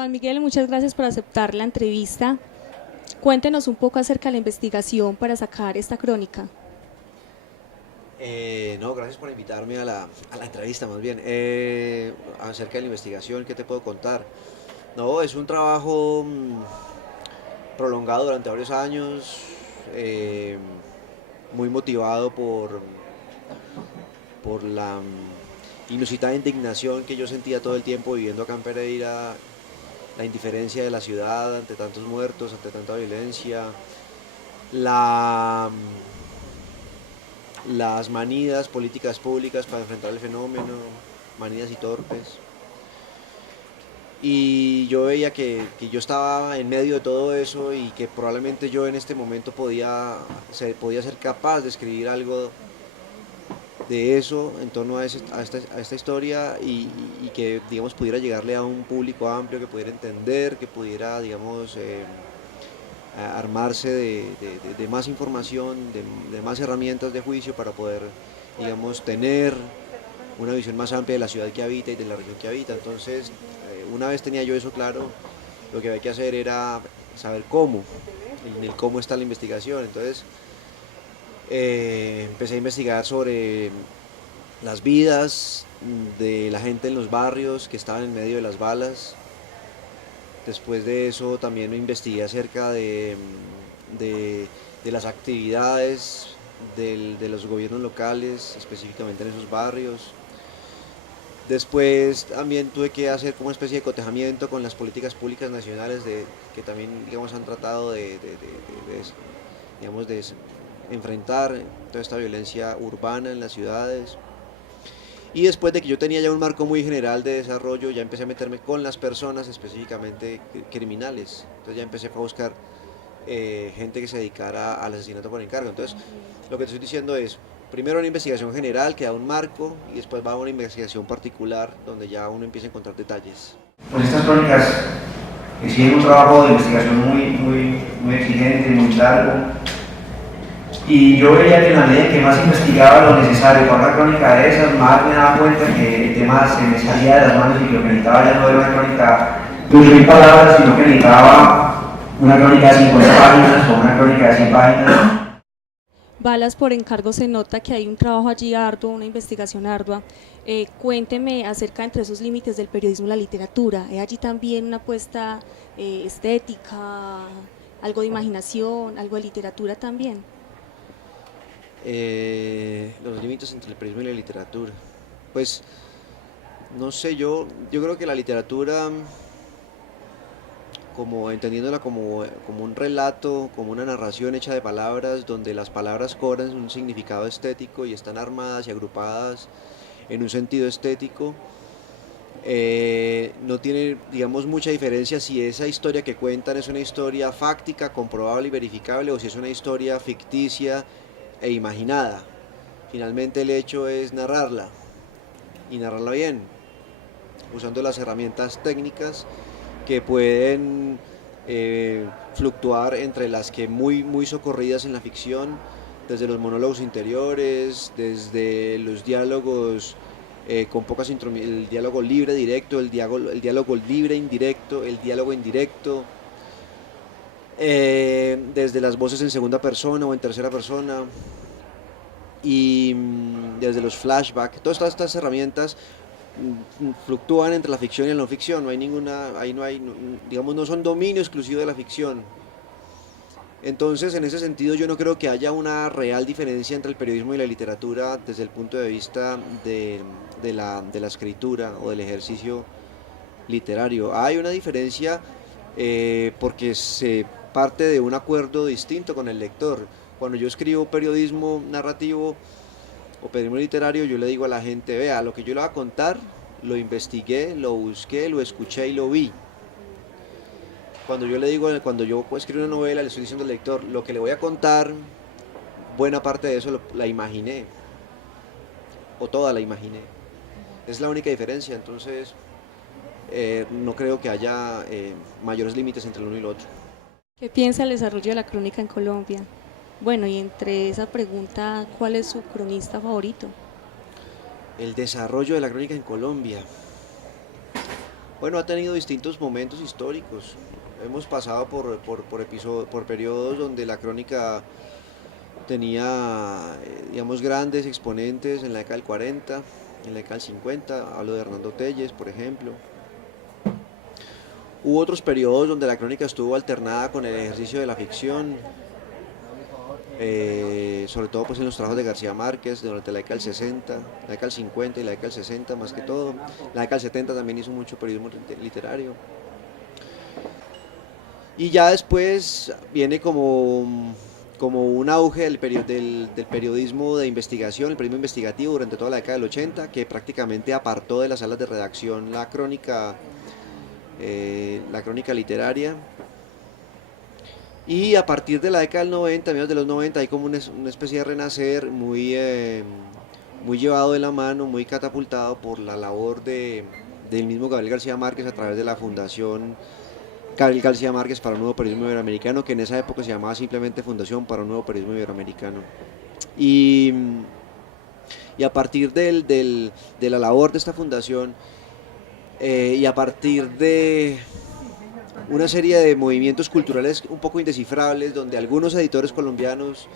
Juan Miguel, muchas gracias por aceptar la entrevista. Cuéntenos un poco acerca de la investigación para sacar esta crónica. No, gracias por invitarme a la entrevista, más bien. Acerca de la investigación, ¿qué te puedo contar? No, es un trabajo prolongado durante varios años, eh, muy motivado por la inusitada indignación que yo sentía todo el tiempo viviendo acá en Pereira, la indiferencia de la ciudad ante tantos muertos, ante tanta violencia, la, las manidas políticas públicas para enfrentar el fenómeno, manidas y torpes. Y yo veía que yo estaba en medio de todo eso y que probablemente yo en este momento podía ser capaz de escribir algo de eso en torno a esta historia y que, digamos, pudiera llegarle a un público amplio, que pudiera entender, que pudiera, digamos, armarse de más información, de más herramientas de juicio para poder, digamos, tener una visión más amplia de la ciudad que habita y de la región que habita. Entonces, una vez tenía yo eso claro, lo que había que hacer era saber cómo, en el cómo está la investigación. Entonces, empecé a investigar sobre las vidas de la gente en los barrios que estaban en medio de las balas. Después de eso también me investigué acerca de, de las actividades de los gobiernos locales, específicamente en esos barrios. Después también tuve que hacer como una especie de cotejamiento con las políticas públicas nacionales que también, digamos, han tratado digamos, de enfrentar toda esta violencia urbana en las ciudades. Y después de que yo tenía ya un marco muy general de desarrollo, ya empecé a meterme con las personas, específicamente criminales. Entonces ya empecé a buscar gente que se dedicara al asesinato por encargo. Entonces, lo que te estoy diciendo es, primero una investigación general que da un marco y después va a una investigación particular donde ya uno empieza a encontrar detalles. Pues estas crónicas exigen un trabajo de investigación muy exigente, muy largo. Y yo veía que en la medida que más investigaba lo necesario para una crónica de esas, más me daba cuenta que el tema se me salía de las manos y que lo que necesitaba ya no era una crónica de 8.000 palabras, sino que necesitaba una crónica de 50 páginas o una crónica de 100 páginas. Balas por encargo, se nota que hay un trabajo allí arduo, una investigación ardua. Cuénteme acerca entre esos límites del periodismo y la literatura. ¿Hay allí también una apuesta estética, algo de imaginación, algo de literatura también? Los límites entre el periodismo y la literatura. Pues, no sé, yo creo que la literatura, como entendiéndola como un relato, como una narración hecha de palabras, donde las palabras cobran un significado estético y están armadas y agrupadas en un sentido estético, no tiene, digamos, mucha diferencia si esa historia que cuentan es una historia fáctica, comprobable y verificable, o si es una historia ficticia e imaginada. Finalmente el hecho es narrarla y narrarla bien, usando las herramientas técnicas que pueden fluctuar entre las que muy socorridas en la ficción, desde los monólogos interiores, desde los diálogos con pocas el diálogo libre directo, el diálogo libre indirecto, el diálogo indirecto, desde las voces en segunda persona o en tercera persona, y desde los flashbacks, todas estas herramientas fluctúan entre la ficción y la no ficción, no hay ninguna, ahí no hay, digamos, no son dominio exclusivo de la ficción. Entonces, en ese sentido, yo no creo que haya una real diferencia entre el periodismo y la literatura desde el punto de vista de la escritura o del ejercicio literario. Hay una diferencia porque se parte de un acuerdo distinto con el lector. Cuando yo escribo periodismo narrativo o periodismo literario, yo le digo a la gente, vea, lo que yo le voy a contar, lo investigué, lo busqué, lo escuché y lo vi. Cuando yo escribo una novela, le estoy diciendo al lector, lo que le voy a contar, buena parte de eso la imaginé, o toda la imaginé. Es la única diferencia, entonces no creo que haya mayores límites entre el uno y el otro. ¿Qué piensa el desarrollo de la crónica en Colombia? Bueno, y entre esa pregunta, ¿cuál es su cronista favorito? El desarrollo de la crónica en Colombia. Bueno, ha tenido distintos momentos históricos. Hemos pasado por periodos donde la crónica tenía, digamos, grandes exponentes en la década del 40, en la década del 50, hablo de Hernando Telles, por ejemplo. Hubo otros periodos donde la crónica estuvo alternada con el ejercicio de la ficción, sobre todo pues en los trabajos de García Márquez durante la década del 60, la década del 50 y la década del 60 más que todo. La década del 70 también hizo mucho periodismo literario. Y ya después viene como un auge del periodismo de investigación, el periodismo investigativo durante toda la década del 80, que prácticamente apartó de las salas de redacción la crónica literaria. Y a partir de la década del 90, a mediados de los 90, hay como una especie de renacer muy llevado de la mano, muy catapultado por la labor del mismo Gabriel García Márquez a través de la Fundación Gabriel García Márquez para un Nuevo Periodismo Iberoamericano, que en esa época se llamaba simplemente Fundación para un Nuevo Periodismo Iberoamericano. Y, y a partir de la labor de esta fundación y a partir de una serie de movimientos culturales un poco indescifrables, donde algunos editores colombianos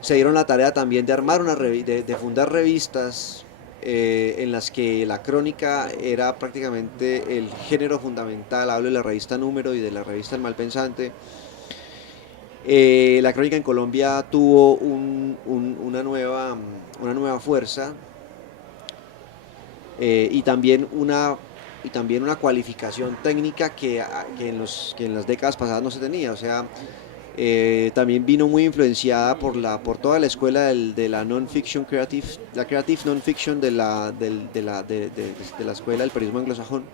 se dieron la tarea también de armar de fundar revistas en las que la crónica era prácticamente el género fundamental. Hablo de la revista Número y de la revista El Malpensante. La crónica en Colombia tuvo una nueva fuerza y también una cualificación técnica que en las décadas pasadas no se tenía. O sea, también vino muy influenciada por toda la escuela de la non-fiction la creative non-fiction de la escuela del periodismo anglosajón.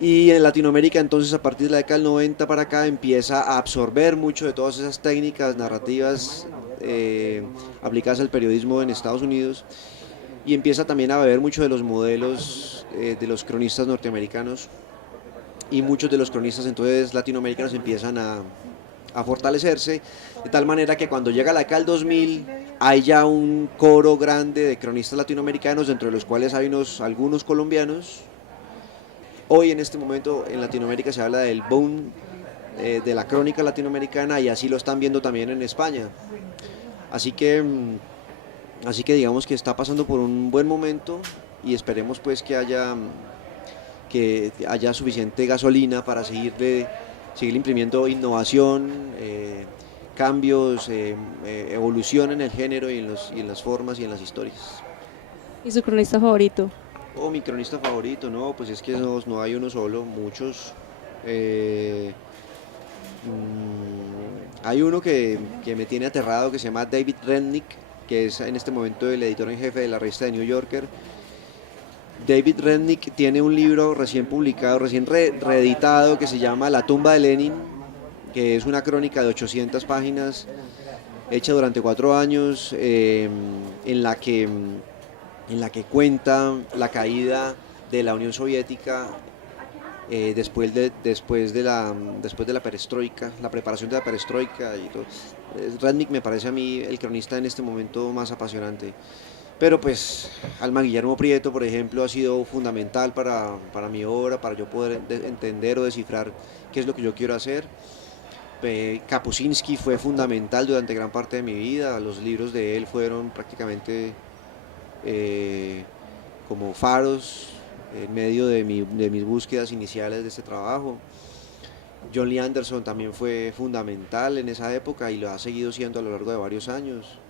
Y en Latinoamérica entonces a partir de la década del 90 para acá empieza a absorber mucho de todas esas técnicas narrativas aplicadas al periodismo en Estados Unidos, y empieza también a beber mucho de los modelos de los cronistas norteamericanos, y muchos de los cronistas entonces latinoamericanos empiezan a fortalecerse, de tal manera que cuando llega la década del 2000 hay ya un coro grande de cronistas latinoamericanos, dentro de los cuales hay algunos colombianos. Hoy en este momento en Latinoamérica se habla del boom de la crónica latinoamericana, y así lo están viendo también en España. Así que digamos que está pasando por un buen momento, y esperemos pues que haya suficiente gasolina para seguir imprimiendo innovación, cambios, evolución en el género y en las formas y en las historias. ¿Y su cronista favorito? Mi cronista favorito, no, pues es que no hay uno solo, muchos. Hay uno que me tiene aterrado, que se llama David Rednick, que es en este momento el editor en jefe de la revista de New Yorker. David Rednick tiene un libro recién publicado, recién reeditado, que se llama La tumba de Lenin, que es una crónica de 800 páginas hecha durante 4 años, en la que cuenta la caída de la Unión Soviética después de la perestroika, la preparación de la perestroika y todo. Rednick me parece a mí el cronista en este momento más apasionante. Pero pues Alma Guillermo Prieto, por ejemplo, ha sido fundamental para mi obra, para yo poder entender o descifrar qué es lo que yo quiero hacer. Kapuscinski fue fundamental durante gran parte de mi vida. Los libros de él fueron prácticamente como faros en medio de mis búsquedas iniciales de este trabajo. John Lee Anderson también fue fundamental en esa época y lo ha seguido siendo a lo largo de varios años.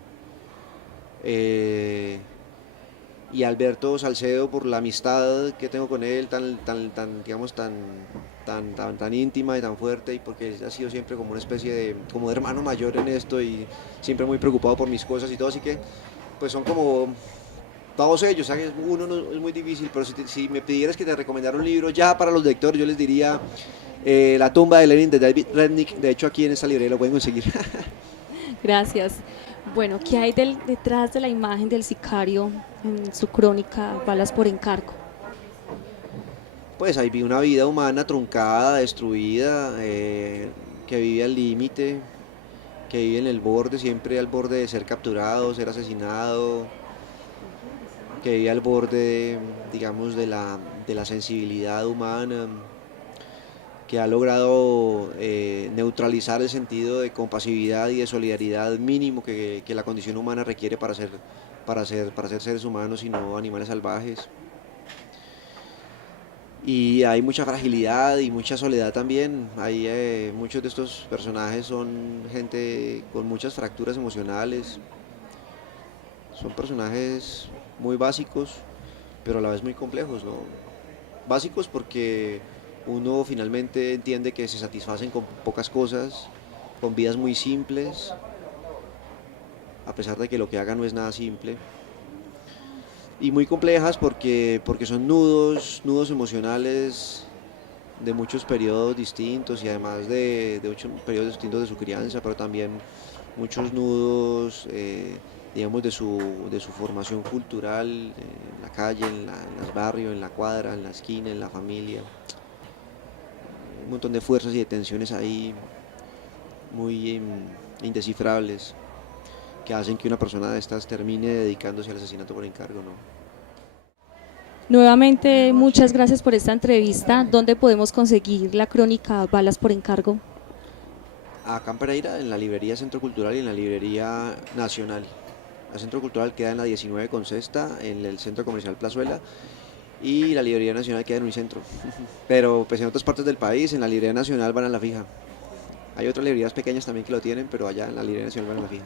Y Alberto Salcedo, por la amistad que tengo con él tan íntima y tan fuerte, y porque ha sido siempre como una especie de hermano mayor en esto, y siempre muy preocupado por mis cosas y todo. Así que pues son como todos ellos. ¿Sabes? Uno no, es muy difícil, pero si me pidieras que te recomendara un libro ya para los lectores, yo les diría La tumba de Lenin, de David Rednick. De hecho, aquí en esta librería lo pueden conseguir. Gracias. Bueno, ¿qué hay detrás de la imagen del sicario en su crónica Balas por encargo? Pues ahí vi una vida humana truncada, destruida, que vive al límite, que vive en el borde, siempre al borde de ser capturado, ser asesinado, que vive al borde, digamos, de la sensibilidad humana, que ha logrado neutralizar el sentido de compasividad y de solidaridad mínimo que la condición humana requiere para ser seres humanos y no animales salvajes. Y hay mucha fragilidad y mucha soledad también. Muchos de estos personajes son gente con muchas fracturas emocionales. Son personajes muy básicos, pero a la vez muy complejos, ¿no? Básicos porque uno finalmente entiende que se satisfacen con pocas cosas, con vidas muy simples, a pesar de que lo que hagan no es nada simple. Y muy complejas porque son nudos emocionales de muchos periodos distintos y además de muchos periodos distintos de su crianza, pero también muchos nudos, digamos, de su formación cultural, en la calle, en los barrios, en la cuadra, en la esquina, en la familia. Un montón de fuerzas y de tensiones ahí muy indescifrables que hacen que una persona de estas termine dedicándose al asesinato por encargo, ¿no? Nuevamente, muchas gracias por esta entrevista. ¿Dónde podemos conseguir la crónica Balas por encargo? Acá en Pereira, en la librería Centro Cultural y en la librería Nacional. El Centro Cultural queda en la 19 con Sexta, en el Centro Comercial Plazuela, y la librería Nacional queda en Unicentro. Pero pues en otras partes del país, en la librería Nacional van a la fija. Hay otras librerías pequeñas también que lo tienen, pero allá en la librería Nacional van a la fija.